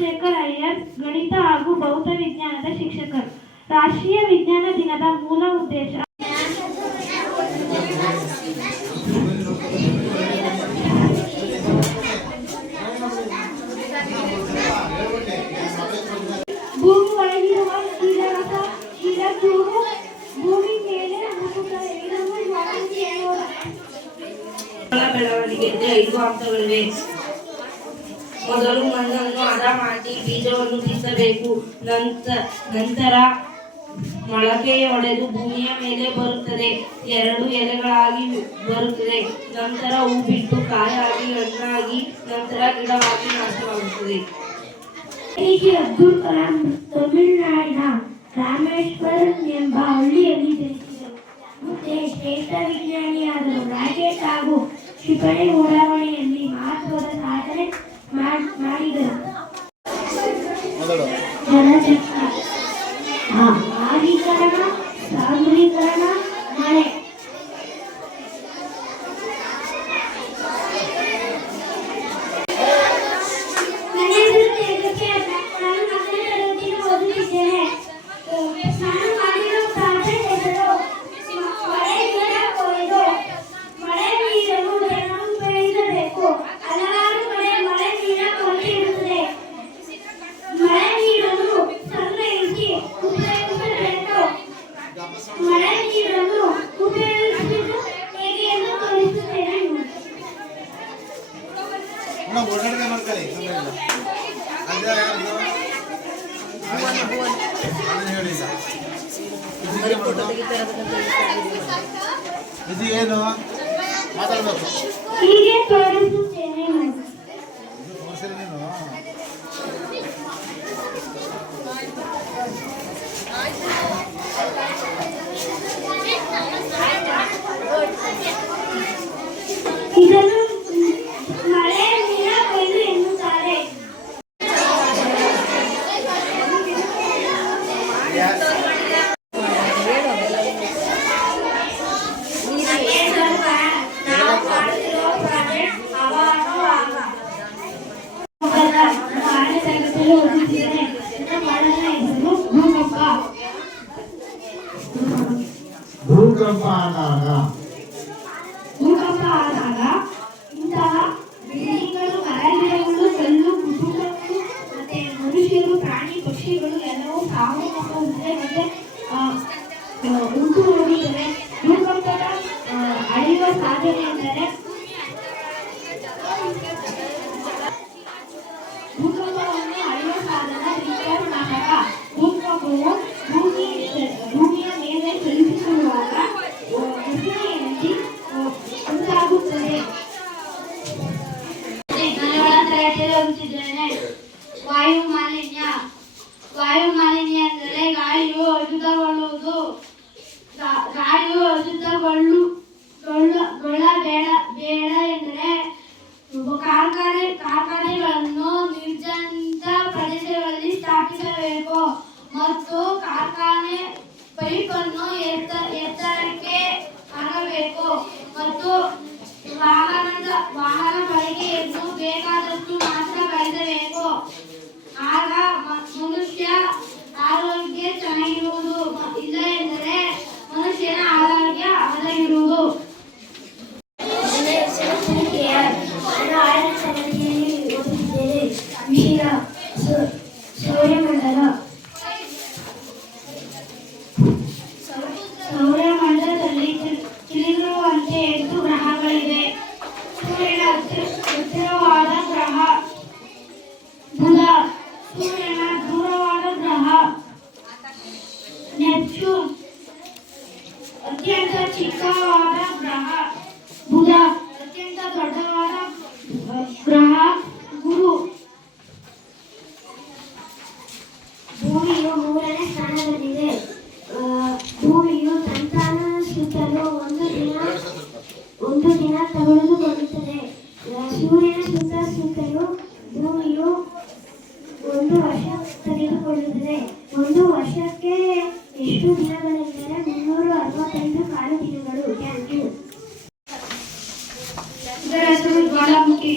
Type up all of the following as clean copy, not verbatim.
ಚಂದ್ರಶೇಖರ್ ಅಯ್ಯರ್ ಗಣಿತ ಹಾಗೂ ಭೌತ ವಿಜ್ಞಾನದ ಶಿಕ್ಷಕರು. ರಾಷ್ಟ್ರೀಯ ವಿಜ್ಞಾನ ದಿನದ ಮೂಲ ಉದ್ದೇಶ ಭೂಮಿ ಒಳಗಿರುವ ಶಿಲಾಚೂರು ಭೂಮಿ ಮೇಲೆ ಬೆಳವಣಿಗೆಗೆ 5 ಹಂತಗಳಿವೆ. ಮೊದಲು ಮಣ್ಣನ್ನು ಹದ ಮಾಡಿ ಬೀಜವನ್ನು ಬಿತ್ತಬೇಕು. ನಂತರ ಮೊಳಕೆ ಒಡೆದು ಭೂಮಿಯ ಮೇಲೆ ಬರುತ್ತದೆ. 2 ಎಲೆಗಳಾಗಿ ಬರುತ್ತದೆ. ನಂತರ ಹೂ ಬಿಟ್ಟು ಕಾಯಾಗಿ ಹಣ್ಣಾಗಿ ನಂತರ ಗಿಡವಾಗಿ ನಾಶವಾಗುತ್ತದೆ. ಅಬ್ದುಲ್ ಕಲಾಂ ತಮಿಳುನಾಡಿನ ರಾಮೇಶ್ವರಂ ಎಂಬ ಹಳ್ಳಿಯಲ್ಲಿ ಜನಿಸಿದರು. ಮುಂದೆ ಶ್ರೇಷ್ಠ ವಿಜ್ಞಾನಿಯಾದರು. ರಾಕೆಟ್ ಹಾಗೂ ಕ್ಷಿಪಣಿ ಉಡಾವಣೆಯಲ್ಲಿ ಮಹತ್ವದ ಸಾಧನೆ ಮಾಡಿದರು. ಜಲಚಕ್ರ, ಆವಿಕರಣ, ಸಾಂದ್ರೀಕರಣ, ಮಳೆ. ಏನು ಮಾತಾಡಬೇಕು ಹೀಗೆ ತೋರಿಸುತ್ತೇನೆ. ಇದನ್ನು ಮಳೆ ನೀರ ಕೊಯ್ಲು ಎನ್ನುತ್ತಾರೆ. ಭೂಕಂಪ ಆದಾಗ ಇಂತಹ ಬಿಲ್ಡಿಂಗ್ಗಳು, ಮರಗಿಡಗಳು, ಕಲ್ಲು, ಕುಟುಂಬಗಳು ಮತ್ತೆ ಮನುಷ್ಯರು, ಪ್ರಾಣಿ, ಪಕ್ಷಿಗಳು ಎಲ್ಲವೂ ಸಾವನ್ನಪ್ಪುತ್ತದೆ ಮತ್ತೆ ಉಂಟು ಹೋಗುತ್ತವೆ. ಭೂಕಂಪದ ಅಳಿಯುವ ಸಾಧನೆ ಎಂದರೆ ಭೂಕಂಪವನ್ನು ಅಳಿಯುವ ಸಾಧನ ರಿಕ್ಟರ್ ಮಾಪಕ. ಭೂಕಂಪವು ಭೂಮಿಯ ಮೇಲೆ ಚಲಿಸುತ್ತಿರುವಾಗ ಉಷ್ಣತೆಯಲ್ಲಿ ಉಂಟಾಗುತ್ತದೆ. ವಾಯು ಮಾಲಿನ್ಯ. ವಾಯು ಮಾಲಿನ್ಯ ಎಂದರೆ ಗಾಳಿಯು ಅಶುದ್ಧಗೊಳ್ಳುವುದು. ಗಾಳಿಯು ಅಶುದ್ಧಗೊಳ್ಳಬೇಡ ಎಂದರೆ ಕಾರ್ಖಾನೆಗಳನ್ನು ನಿರ್ಜನ ಪ್ರದೇಶಗಳಲ್ಲಿ ಸ್ಥಾಪಿಸಬೇಕು ಮತ್ತು ಕಾರ್ಖಾನೆ ಪೈಪನ್ನು ಎತ್ತರಕ್ಕೆ ಹಾಕಬೇಕು ಮತ್ತು ವಾಹನ ಬಳಕೆಯನ್ನು ಬೇಕಾದಷ್ಟು ಮಾತ್ರ ಬಳಸಬೇಕು. ಆಗ ಮನುಷ್ಯ ಆರೋಗ್ಯ ಚೆನ್ನಾಗಿರುವುದು. ಇಲ್ಲ ಎಂದರೆ ಮನುಷ್ಯನ ಆರೋಗ್ಯ ಹದಗಿರುವುದು. ವಿಷಯ ಸೌರಮಂಡಲ. ಸೌರಮಂಡಲದಲ್ಲಿ ತಿಳಿದಿರುವಂತೆ 8 ಗ್ರಹಗಳಿವೆ. ಸೂರ್ಯನ ಹತ್ತಿರವಾದ ಗ್ರಹ ಬುಧ. ಸೂರ್ಯನ ದೂರವಾದ ಗ್ರಹ ನೆಪ್ಚೂನ್. ಅತ್ಯಂತ ಚಿಕ್ಕವಾದ ಗ್ರಹ ಬುಧ. ಅತ್ಯಂತ ದೊಡ್ಡವಾದ ಗ್ರಹ ಗುರು. ಭೂಮಿಯು 3ನೇ ಸ್ಥಾನದಲ್ಲಿದೆ. ಭೂಮಿಯು ತನ್ನ ಸುತ್ತಲೂ ಒಂದು ದಿನ ತೆಗೆದುಕೊಳ್ಳುತ್ತದೆ. ಸೂರ್ಯನ ಸುತ್ತಲೂ ಭೂಮಿಯು 1 ವರ್ಷ ತೆಗೆದುಕೊಳ್ಳುತ್ತದೆ. ಒಂದು ವರ್ಷಕ್ಕೆ ಎಷ್ಟು ದಿನಗಳೆಂದರೆ 365 ಕಾಲು ದಿನಗಳು. Thank you. ಇದರ ಹೆಸರು ಜ್ವಾಲಾಮುಖಿ.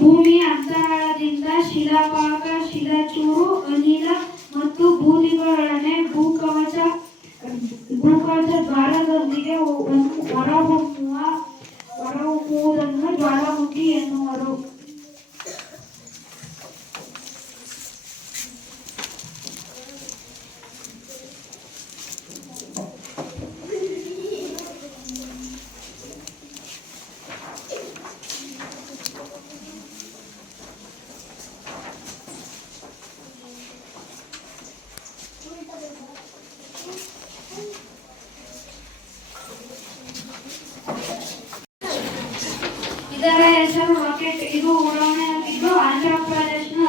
ಭೂಮಿ ಅಂತರಾಳದಿಂದ ಶಿಲಾಪಾಕ, ಶಿಲಾಚೂರು ಪ್ರಪಂಚ ದ್ವಾರದೊಂದಿಗೆ ಹೊರಹೊಮ್ಮುವುದನ್ನು ಜ್ವಾಲಾಮುಖಿ ಎನ್ನುವರು. ಇದರ ಹೆಸರು ರಾಕೆಟ್. ಇದು ಉಡಾವಣೆಯಾಗಿದ್ದು ಆಂಧ್ರ ಪ್ರದೇಶನ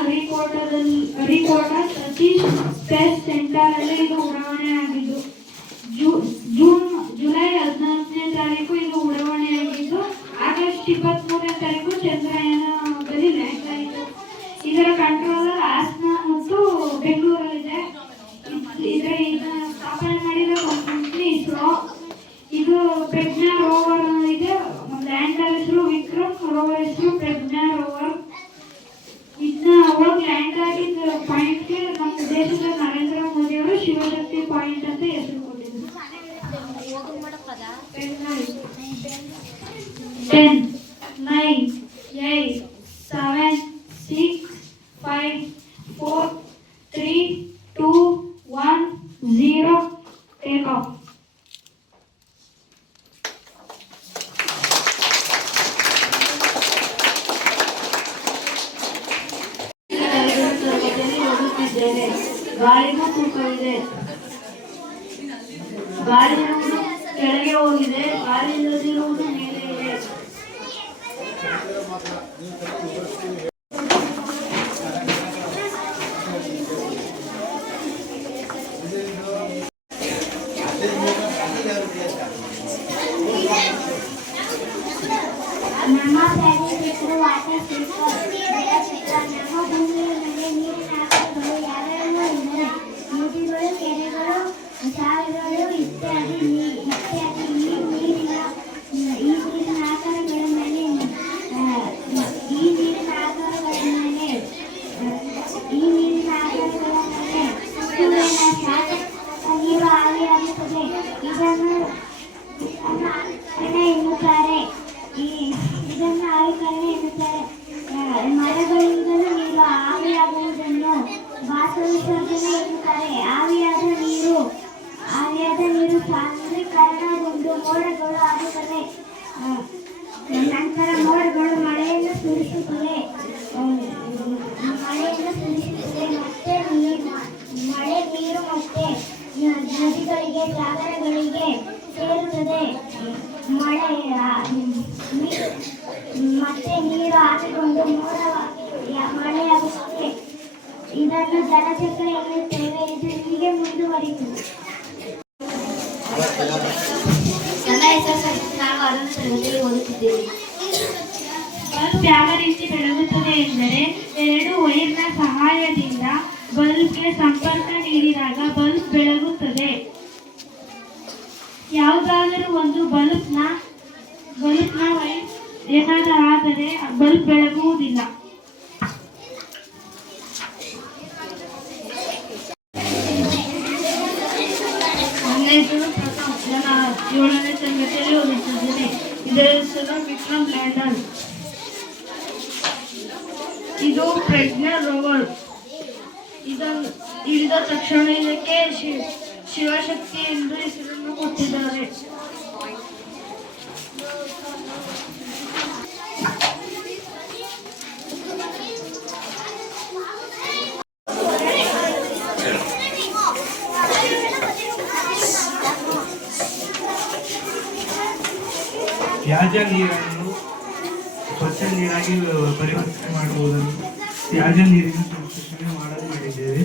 ಹರಿಕೋಟ ಸತೀಶ್ ಸ್ಪೇಸ್ ಸೆಂಟರ್ ಅಲ್ಲಿ ಇದು ಉಡಾವಣೆಯಾಗಿದ್ದು ಜುಲೈ 14ನೇ ತಾರೀಕು ಇದು ಉಡಾವಣೆಯಾಗಿದ್ದು ಆಗಸ್ಟ್ 23ನೇ ತಾರೀಕು ಚಂದ್ರಯಾನದಲ್ಲಿ ಲ್ಯಾಂಡ್ ಆಯಿತು. ಇದರ ಕಂಟ್ರೋಲರ್ ಹಾಸನ ಮತ್ತು ಬೆಂಗಳೂರಲ್ಲಿದೆ. ಇದನ್ನ ಸ್ಥಾಪನೆ ಮಾಡಿದ ಕಂಪನಿ ಇಸ್ರೋ. ಇದು ಪ್ರಜ್ಞಾ ರೋವರ್ ಇದೆ. ಲ್ಯಾಂಡರ್ ಹೆಸರು ವಿಕ್ರಮ್, ರೋವರ್ ಹೆಸರು ಪ್ರಜ್ಞಾ ರೋವರ್. ಇದನ್ನ ಅವಾಗ ಲ್ಯಾಂಡ್ ಆಗಿದ್ದ ಪಾಯಿಂಟ್ಗೆ ನಮ್ಮ ದೇಶದ ನರೇಂದ್ರ ಮೋದಿ ಅವರು ಶಿವಶಕ್ತಿ ಪಾಯಿಂಟ್ ಅಂತ ಹೆಸರು ಕೊಟ್ಟಿದ್ರು. 10, 9, 8, 7, 6, 5, 4, 3, 2, 1, 0. Take off. ಗಾಳಿಗೂ ತೂಕವಿದೆ. ಗಾಳಿ ಕೆಳಗೆ ಹೋಗಿದೆ, ಗಾಳಿ ಇಲ್ಲದಿರುವುದು ಮೇಲೆ ಇದೆ. ನಮ್ಮ ಪ್ರದೇಶಗಳು ವಾಟರ್ ಫಿಲ್ಟರ್ ನಮ್ಮ ಭೂಮಿಯ ಮೇಲೆ ನೀರಿನ ಆಕಾರಗಳು ಯಾವ್ಯಾವ ಇದ್ದಾರೆ. ನದಿಗಳು, ಕೆರೆಗಳು, ಸಾಗರಗಳು ಇತ್ಯಾದಿ ನೀರಿನ ಆಕಾರಗಳ ಮೇಲೆ ನೀರು ಆವಿಯಾಗುತ್ತದೆ. ಇದನ್ನು ಎನ್ನುತ್ತಾರೆ. ಇದನ್ನು ಆವಿಕರಣೆ ಎನ್ನುತ್ತಾರೆ. ಮರಗಳಿಂದಲೂ ನೀರು ಆವಿಯಾಗುವುದನ್ನು ಬಾಷ್ಪವಿಸರ್ಜನೆ ಎನ್ನುತ್ತಾರೆ. ಆವಿಯಾದ ನೀರು ಸಾಂದ್ರೀಕರಣಗೊಂಡು ಮೋಡಗಳು ಆಗುತ್ತವೆ. ನಂತರ ಮೋಡಗಳು ಮಳೆಯನ್ನು ಸುರಿಸುತ್ತದೆ. ಮತ್ತೆ ಮಳೆ ನೀರು ಮತ್ತೆ ನದಿಗಳಿಗೆ, ಸಾಗರಗಳಿಗೆ ಸೇರುತ್ತದೆ. ಮತ್ತೆ ನೀರು ಹಾಕಿಕೊಂಡು ಮಳೆಯಾಗುತ್ತದೆ. ಇದನ್ನು ಜಲಚಕ್ರ ಎನ್ನುತ್ತೇವೆ. ಇದು ಹೀಗೆ ಮುಂದುವರಿಯುತ್ತದೆ. ನನ್ನ ಹೆಸರು ನಾನು 6ನೇ ತರಗತಿಯಲ್ಲಿ ಓದುತ್ತಿದ್ದೇನೆ. ಬಲ್ಬ್ ಯಾವ ರೀತಿ ಬೆಳಗುತ್ತದೆ ಎಂದರೆ, 2 ವೈರ್ನ ಸಹಾಯದಿಂದ ಬಲ್ಬ್ಗೆ ಸಂಪರ್ಕ ನೀಡಿದಾಗ ಬಲ್ಬ್ ಬೆಳಗುತ್ತದೆ. ಯಾವುದಾದರೂ ಒಂದು ಬಲ್ಬ್ನ ವೈರ್ ಏನಾದರೂ ಆದರೆ ಬಲ್ಬ್ ಬೆಳಗುವುದಿಲ್ಲ. ನನ್ನ ಹೆಸರು ಪ್ರತಾಪ್. ನಾನು 7ನೇ ತರಗತಿಯಲ್ಲಿ ಓದುತ್ತಿದ್ದೇನೆ. ಇದರ ಹೆಸರು ವಿಕ್ರಮ್ ಲ್ಯಾಂಡರ್. ಇದು ಪ್ರಜ್ಞಾ ರೋವರ್. ಇದನ್ನು ಇಳಿದ ತಕ್ಷಣ ಇದಕ್ಕೆ ಶಿವಶಕ್ತಿ ಎಂದು ಹೆಸರನ್ನು ಕೊಟ್ಟಿದ್ದಾರೆ. ತ್ಯಾಜ್ಯ ನೀರನ್ನು ಸ್ವಚ್ಛ ನೀರಾಗಿ ಪರಿವರ್ತನೆ ಮಾಡುವುದನ್ನು ತ್ಯಾಜ್ಯ ನೀರಿನ ಸಂರಕ್ಷಣೆ ಮಾಡಲು ಮಾಡಿದ್ದೇವೆ.